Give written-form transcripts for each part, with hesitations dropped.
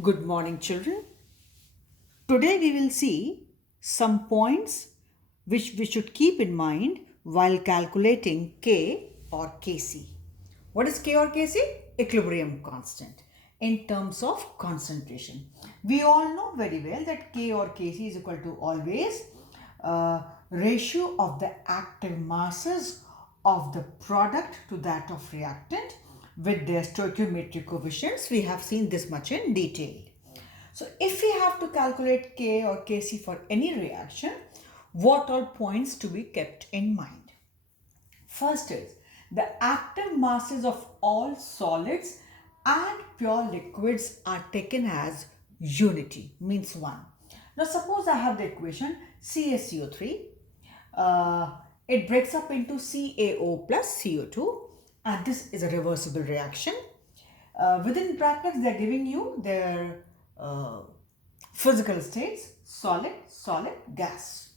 Good morning, children. Today we will see some points which we should keep in mind while calculating K or Kc. What is K or Kc? Equilibrium constant in terms of concentration. We all know very well that K or Kc is equal to always ratio of the active masses of the product to that of reactant with their stoichiometric coefficients. We have seen this much in detail. So if we have to calculate K or Kc for any reaction, what all points to be kept in mind? First is the active masses of all solids and pure liquids are taken as unity, means 1. Now suppose I have the equation CaCO3. It breaks up into CaO plus CO2, and this is a reversible reaction. Within brackets, they are giving you their uh, physical states: solid, solid, gas.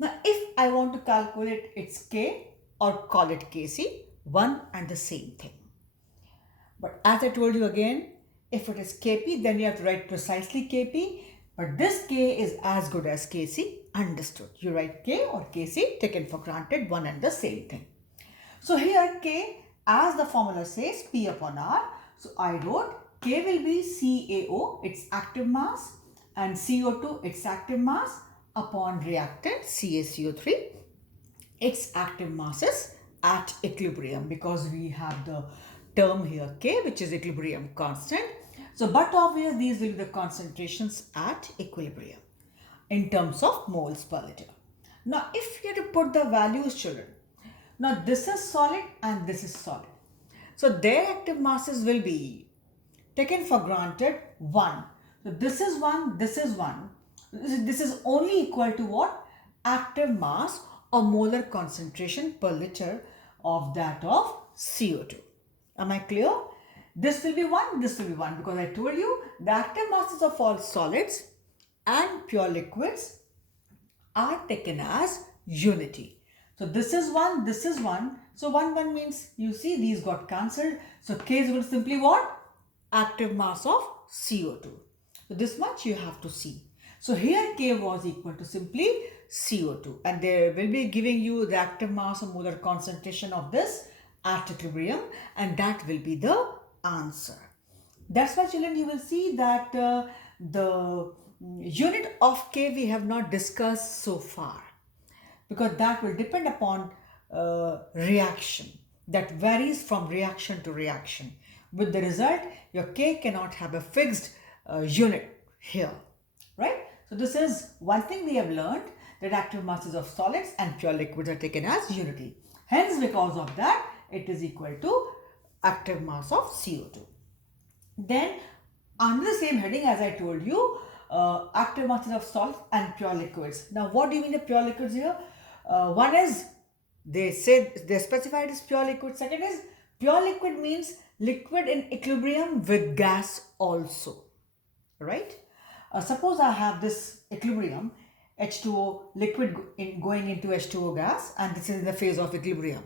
Now, if I want to calculate its K or call it Kc, one and the same thing. But as I told you again, if it is Kp, then you have to write precisely Kp. But this K is as good as Kc. Understood. You write K or Kc, taken for granted, one and the same thing. So here K, as the formula says, P upon R. So I wrote K will be CaO, its active mass, and CO2, its active mass, upon reactant CaCO3, its active masses at equilibrium, because we have the term here K, which is equilibrium constant. So but obviously these will be the concentrations at equilibrium in terms of moles per liter. Now if you have to put the values, children, now this is solid and this is solid. So their active masses will be taken for granted 1. So this is 1, this is 1. This is only equal to what? Active mass or molar concentration per liter of that of CO2. Am I clear? This will be 1, this will be 1, because I told you the active masses of all solids and pure liquids are taken as unity. So this is 1, this is 1. So 1, 1 means, you see, these got cancelled. So K is equal to simply what? Active mass of CO2. So this much you have to see. So here K was equal to simply CO2, and they will be giving you the active mass or molar concentration of this at equilibrium, and that will be the answer. That's why, children, you will see that the unit of K we have not discussed so far, because that will depend upon reaction, that varies from reaction to reaction. With the result, your K cannot have a fixed unit here, right? So this is one thing we have learned, that active masses of solids and pure liquids are taken as unity. Hence, because of that, it is equal to active mass of CO2. Then, under the same heading, as I told you, active masses of salts and pure liquids. Now, what do you mean the pure liquids here? One is, they specified as pure liquid. Second is, pure liquid means liquid in equilibrium with gas also, right? Suppose I have this equilibrium, H2O liquid going into H2O gas, and this is in the phase of equilibrium,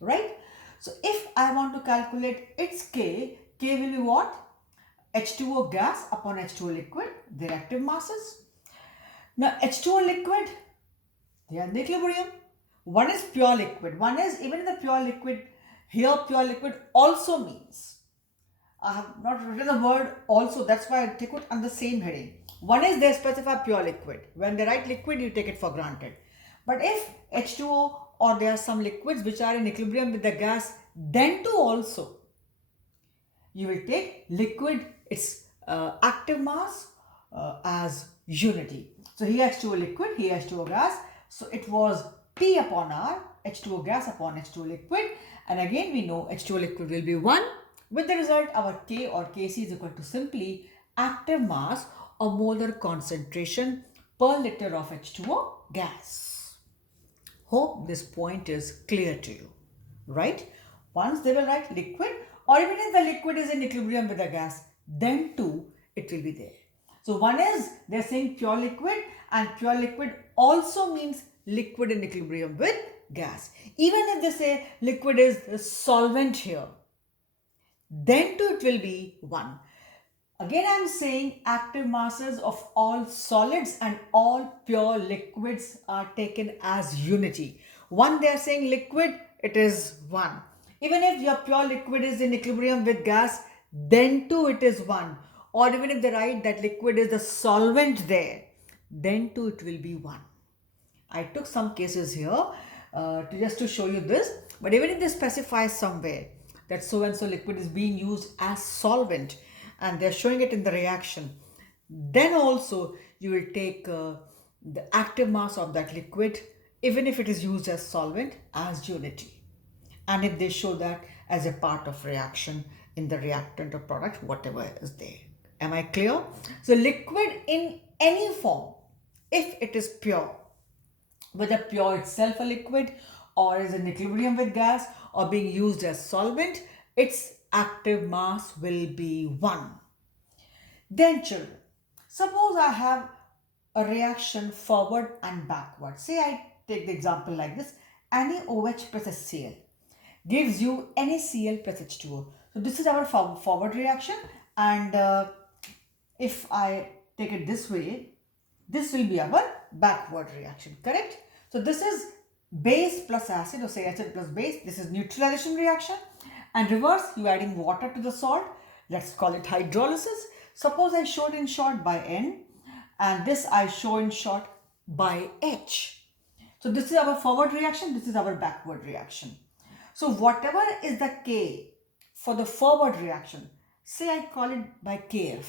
right? So if I want to calculate its K, K will be what? H2O gas upon H2O liquid, their active masses. Now H2O liquid, they are in the equilibrium. One is pure liquid. One is, even in the pure liquid, here pure liquid also means, I have not written the word also, that's why I take it on the same heading. One is they specify pure liquid. When they write liquid, you take it for granted. But if H2O, or there are some liquids which are in equilibrium with the gas, then too also, you will take liquid, its active mass as unity. So here H2O liquid, here H2O gas. So it was P upon R, H2O gas upon H2O liquid. And again we know H2O liquid will be 1. With the result, our K or Kc is equal to simply active mass or molar concentration per liter of H2O gas. Hope this point is clear to you, right? Once they will write liquid, or even if the liquid is in equilibrium with the gas, then too it will be there. So one is, they're saying pure liquid, and pure liquid also means liquid in equilibrium with gas. Even if they say liquid is a solvent here, then too it will be 1. Again, I'm saying active masses of all solids and all pure liquids are taken as unity. One, they are saying liquid, it is one. Even if your pure liquid is in equilibrium with gas, then too it is one. Or even if they write that liquid is the solvent there, then too it will be one. I took some cases here to just to show you this. But even if they specify somewhere that so and so liquid is being used as solvent and they're showing it in the reaction, then also you will take the active mass of that liquid, even if it is used as solvent, as unity. And if they show that as a part of reaction in the reactant or product, whatever is there. Am I clear? So liquid in any form, if it is pure, whether pure itself a liquid or is in equilibrium with gas or being used as solvent, its active mass will be 1. Then children, suppose I have a reaction forward and backward. Say I take the example like this, NaOH plus HCl gives you NaCl plus H2O. So this is our forward reaction, and if I take it this way, this will be our backward reaction, correct? So this is base plus acid, or say acid plus base. This is neutralization reaction. And reverse, you adding water to the salt. Let's call it hydrolysis. Suppose I show it in short by N, and this I show in short by H. So this is our forward reaction, this is our backward reaction. So whatever is the K for the forward reaction, say I call it by KF,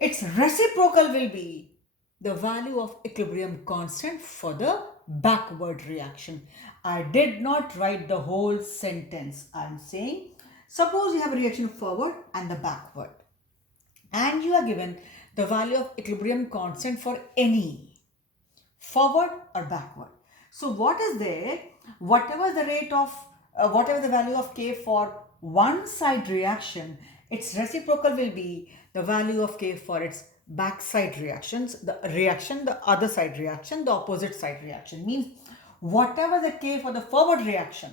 its reciprocal will be the value of equilibrium constant for the backward reaction. I did not write the whole sentence. I am saying, suppose you have a reaction forward and the backward, and you are given the value of equilibrium constant for any forward or backward. So what is there? Whatever the rate of, whatever the value of K for one side reaction, its reciprocal will be the value of K for its backside reactions, the other side reaction, the opposite side reaction. Means whatever the K for the forward reaction,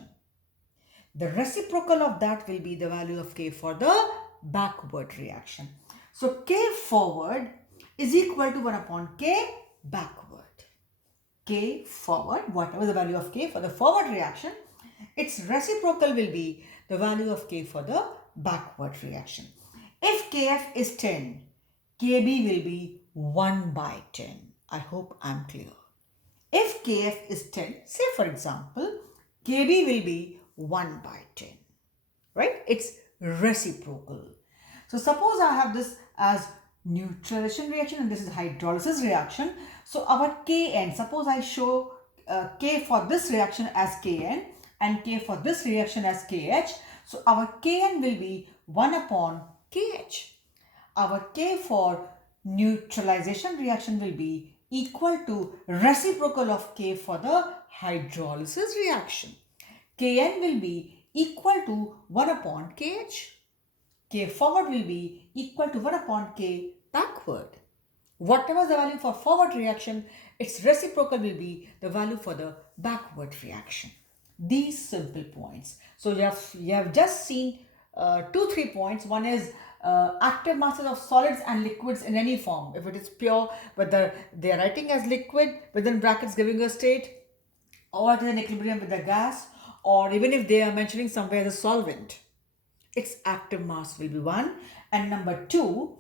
the reciprocal of that will be the value of K for the backward reaction. So K forward is equal to 1 upon K backward. K forward, whatever the value of K for the forward reaction, its reciprocal will be the value of K for the backward reaction. If Kf is 10, Kb will be 1 by 10. I hope I'm clear. If Kf is 10, say for example, Kb will be 1 by 10. Right? It's reciprocal. So suppose I have this as neutralization reaction and this is hydrolysis reaction. So our Kn, suppose I show K for this reaction as Kn and K for this reaction as Kh. So our Kn will be 1 upon Kh. Our K for neutralization reaction will be equal to reciprocal of K for the hydrolysis reaction. Kn will be equal to 1 upon Kh. K forward will be equal to 1 upon K backward. Whatever the value for forward reaction, its reciprocal will be the value for the backward reaction. These simple points. So you have just seen 2-3 points. One is active masses of solids and liquids in any form. If it is pure, whether they are writing as liquid within brackets giving a state, or it is in equilibrium with the gas, or even if they are mentioning somewhere the solvent, its active mass will be 1. And number 2,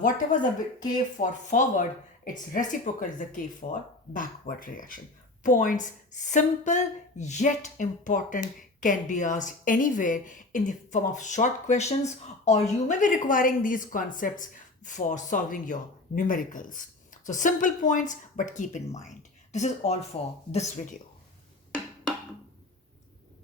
whatever the K for forward, its reciprocal is the K for backward reaction. Points, simple yet important, can be asked anywhere in the form of short questions, or you may be requiring these concepts for solving your numericals. So simple points, but keep in mind. This is all for this video.